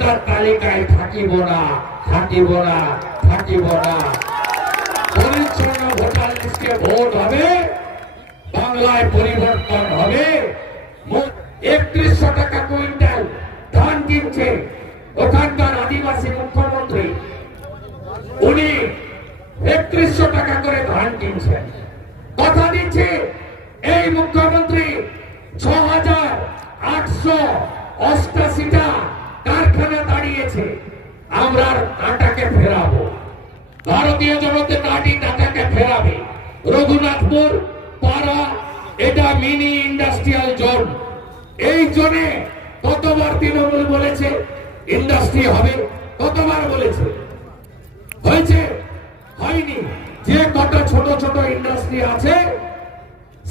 Voter তালিকায় থাকিব না, থাকিব না, থাকিব না। পরিচ্ছন্ন ভোটার লিস্টে ভোট হবে, বাংলায় পরিবর্তন হবে। 3100 টাকা কুইন্টাল ধান কিনছে ওখানকার আদিবাসী মুখ্যমন্ত্রী, উনি 3100 টাকা করে ধান কিনছেন। কথা দিচ্ছে এই মুখ্যমন্ত্রী 6888টা কারখানা দাঁড়িয়েছে, আমরা টাটাকে ফেরাবো। ভারতীয় জনতা পার্টি টাটাকে ফেরাবে। রঘুনাথপুর পাড়া এটা মিনি ইন্ডাস্ট্রিয়াল জোন। এই জোনে কতবার তৃণমূল বলেছে ইন্ডাস্ট্রি হবে, কতবার বলেছে, হয়েছে? হয়নি। যে কটা ছোট ছোট ইন্ডাস্ট্রি আছে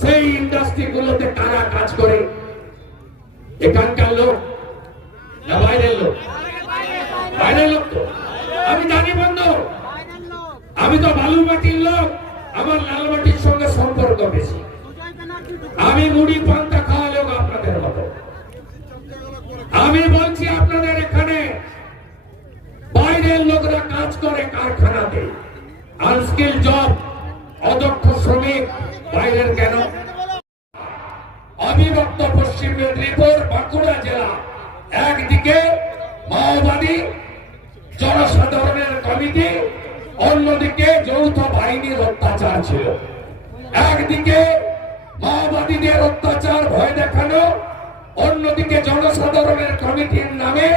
সেই ইন্ডাস্ট্রি গুলোতে কারা কাজ করে? এখানকার লোক না বাইরের লোক? বাইরের লোক তো। আমি জানি বন্ধু, আমি তো বালুমাটির লোক, আমার লালমাটির সঙ্গে সম্পর্ক বেশি। আমি মুড়ি পান্তা খাওয়া লোক আপনাদের মতো। আমি বলছি আপনাদের এখানে বাইরের লোকরা কাজ করে কারখানাতে, আনস্কিল জব, অদক্ষ শ্রমিক বাইরের কেন? অবিভক্ত পশ্চিম মেদিনীপুর বাঁকুড়া জেলা, একদিকে মাওবাদী জনসাধারণের কমিটি, অন্যদিকে যৌথ বাহিনীর অত্যাচার ছিল। একদিকে মাওবাদীদের অত্যাচার ভয় দেখানো, অন্যদিকে জনসাধারণের কমিটির নামে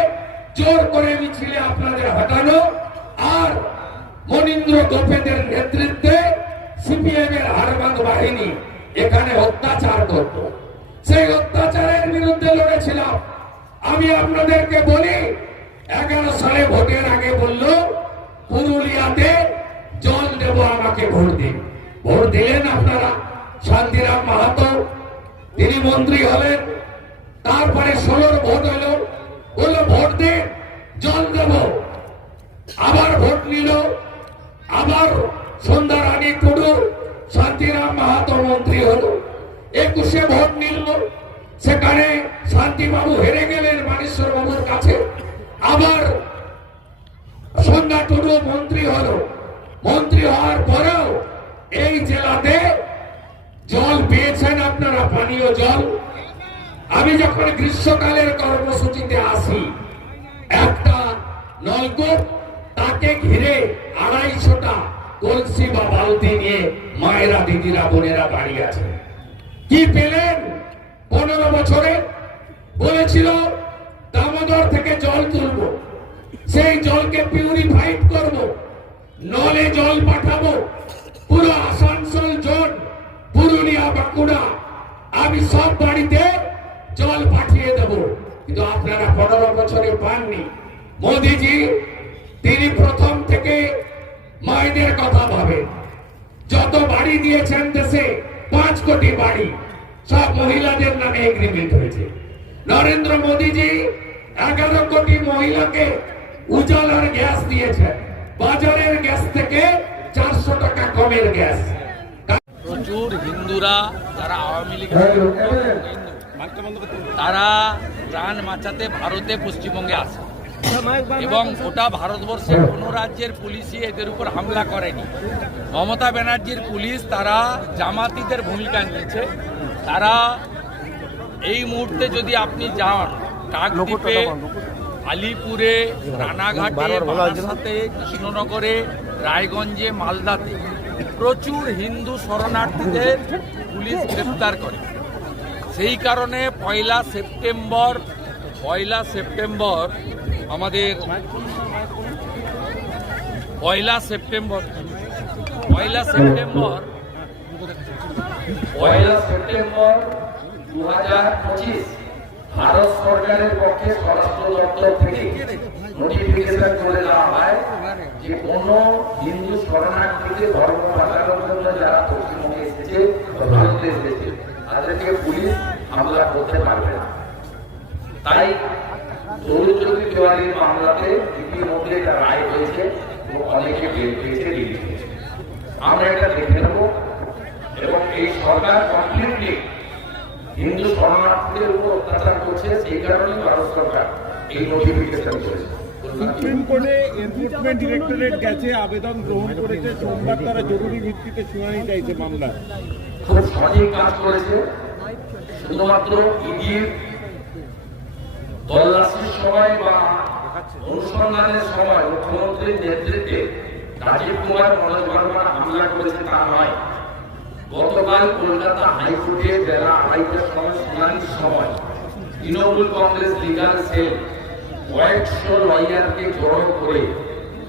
জোর করে মিছিলে আপনাদের হটানো, আর মনীন্দ্র গোপেদের নেতৃত্বে সিপিএম এর হারবাদ বাহিনী এখানে অত্যাচার করত। সেই অত্যাচারের বিরুদ্ধে লড়েছিলাম। আমি আপনাদেরকে বলি, 11 সালে ভোটের আগে বলল পুরুলিয়াতে জল দেব, আমাকে ভোট দিন। ভোট দিলেন আপনারা। শান্তিরাম মাহাতো তিনি মন্ত্রী হলেন, তারপরে 16 ভোট হলো, বললো ভোট দিন, জল দেব। আবার ভোট নিল, আবার সন্ধ্যা রানী টুডু শান্তিরাম মাহাতো মন্ত্রী হলো। 21 ভোট নিল, সেখানে শান্তিবাবু হেরে গেলেন মানেশ্বর বাবুর কাছে। আবার সন্ধ্যা টুডু মন্ত্রী হলো। মন্ত্রী হওয়ার পরেও এই জেলাতে জল পেয়েছেন আপনারা, পানীয় জল? আমি যখন গ্রীষ্মকালের কর্মসূচিতে আসি, একটা নলকূপ, তাকে ঘিরে 250টা কলসি বা বালতি নিয়ে মায়েরা, দিদিরা, বোনেরা বাড়ি আছে। কি পেলেন? 15 বছরে বলেছিল দামোদর থেকে জল তুলব, সেই জলকে পিউরিফাইড করব, নলে জল পাঠাবো, পুরো আসানসোল জোন, পুরুলিয়া, বাঁকুড়া, আমি সব বাড়িতে জল পাঠিয়ে দেব। কিন্তু আপনারা 15 বছরে পাননি। মোদিজি তিনি প্রথম থেকে মায়েদের কথা ভাবেন। যত বাড়ি দিয়েছেন দেশে, 5 কোটি বাড়ি, সব মহিলাদের নামে এগ্রিমেন্ট হয়েছে। নরেন্দ্র মোদিজি 11 কোটি মহিলাকে উজালার গ্যাস দিয়েছেন, বাজারের গ্যাস থেকে 400 টাকা কমের গ্যাস। প্রচুর হিন্দুরা যারা আওয়ামী লীগ তারা প্রাণ বাঁচাতে ভারতে, পশ্চিমবঙ্গে আসে এবং গোটা ভারতবর্ষের কোনো রাজ্যের পুলিশই এদের উপর হামলা করেনি। মমতা ব্যানার্জির পুলিশ তারা জামাতিদের ভূমিকা নিয়েছে। তারা এই মুহূর্তে যদি আপনি যান কাকদ্বীপে, আলিপুরে, রানাঘাটে, বারাসাতে, কৃষ্ণনগরে, রায়গঞ্জে, মালদাতে প্রচুর হিন্দু শরণার্থীদের পুলিশ গ্রেফতার করে। সেই কারণে 1 সেপ্টেম্বর আমাদের 1 সেপ্টেম্বর 2025 ভারত সরকারের পক্ষে স্বরাষ্ট্র দপ্তর থেকে নোটিফিকেশন করে দেওয়া হয় যে কোন হিন্দু শরণার্থীকে ধর্ম পাঠানোর জন্য যারা পশ্চিমবঙ্গে এসেছে, ভারতে এসেছে, তাদেরকে পুলিশ হামলা করতে পারবে না। তাই সৌরজ্যোতি তিওয়ারির মামলাতে ইতিমধ্যে একটা রায় হয়েছে, অনেকে বের পেয়েছে, রিলিজ হয়েছে। আমরা এটা দেখে নেব এবং এই সরকার কমপ্লিটলি হিন্দু শরণার্থীদের উপর অত্যাচার করছে। সেই কারণেই ভারত সরকার এই নোটিফিকেশন করেছে। সুপ্রিম কোর্টে এনফোর্সমেন্ট ডিরেক্টরেট গেছে, আবেদন গ্রহণ করেছে, সোমবার তারা জরুরি ভিত্তিতে শুনানি চাইছে মামলা। খুব সঠিক কাজ করেছে। শুধুমাত্র ইডির তল্লাশির সময় বা অনুসন্ধানের সময় মুখ্যমন্ত্রীর নেতৃত্বে রাজীব কুমার মনোজ বর্মা হামলা করেছে তা নয়। গতকাল কলকাতা হাইকোর্টে বেলা 2:30টার সময় শুনানির সময় তৃণমূল কংগ্রেস লিগাল সেল কয়েকশো লয়ারকে জড়ো করে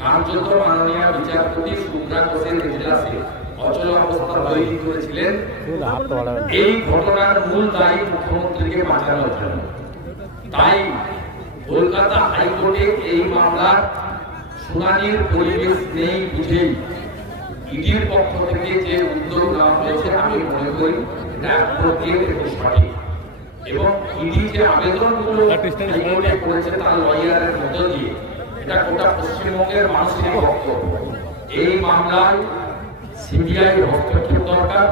কার্যত মাননীয় বিচারপতি সুব্রা ঘোষের এজলাসে অচলাবস্থা তৈরি করেছিলেন। এই ঘটনার মূল দায়ী মুখ্যমন্ত্রীকে বাঁচানোর জন্য। তাই কলকাতা হাইকোর্টে এই মামলার শুনানির পরিবেশ নেই বুঝেই ইডির পক্ষ থেকে যে উদ্যোগ নেওয়া হয়েছে আমি মনে করি এটা অ্যাপ্রোপ্রিয়েট এবং সঠিক। এবং ইডি যে আবেদনগুলো হাইকোর্টে করেছে তার লয়ারের মধ্য দিয়ে এটা গোটা পশ্চিমবঙ্গের মানুষের বক্তব্য। এই মামলায় সিবিআই হস্তক্ষেপ দরকার।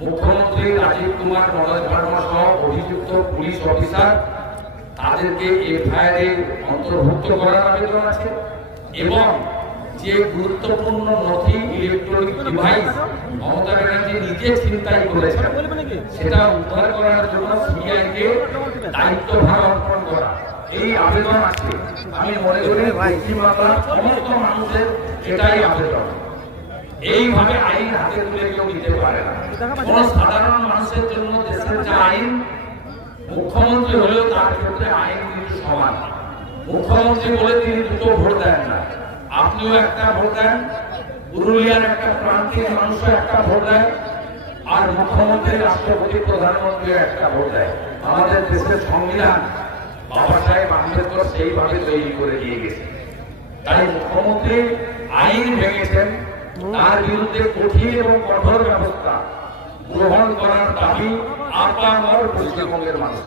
মুখ্যমন্ত্রী রাজীব কুমার মনোজ ভার্মা সহ অভিযুক্ত পুলিশ অফিসার তাদেরকে এফআইআর এ অন্তর্ভুক্ত করার আবেদন আছে এবং যে গুরুত্বপূর্ণ নথি ইলেকট্রনিক ডিভাইস মমতা ব্যানার্জি নিজে ছিনতাই করেছেন সেটা উদ্ধার করার জন্য সিবিআই কে দায়িত্বভার অর্পণ করা এই আবেদন আছে। আমি মনে করি পশ্চিমবাংলার সমস্ত মানুষের এটাই আবেদন। এইভাবে আইন হাতে তুলে কেউ নিতে পারে না। কোন সাধারণ মানুষের জন্য দেশের যে আইন, মুখ্যমন্ত্রী হলেও তার ক্ষেত্রে আইন কিন্তু সমান। মুখ্যমন্ত্রী বলে তিনি দুটো ভোট দেন না, আপনিও একটা ভোট দেন, পুরুলিয়ার একটা প্রান্তিক মানুষও একটা ভোট দেয়, আর মুখ্যমন্ত্রী রাষ্ট্রপতি প্রধানমন্ত্রীও একটা ভোট দেয়। আমাদের দেশের সংবিধান বাবা সাহেব আম্বেদকর সেইভাবে তৈরি করে দিয়ে গেছে। তাই মুখ্যমন্ত্রী আইন ভেঙেছেন, তার বিরুদ্ধে কঠিন এবং কঠোর ব্যবস্থা গ্রহণ করার দাবি আপামর পশ্চিমবঙ্গের মানুষ।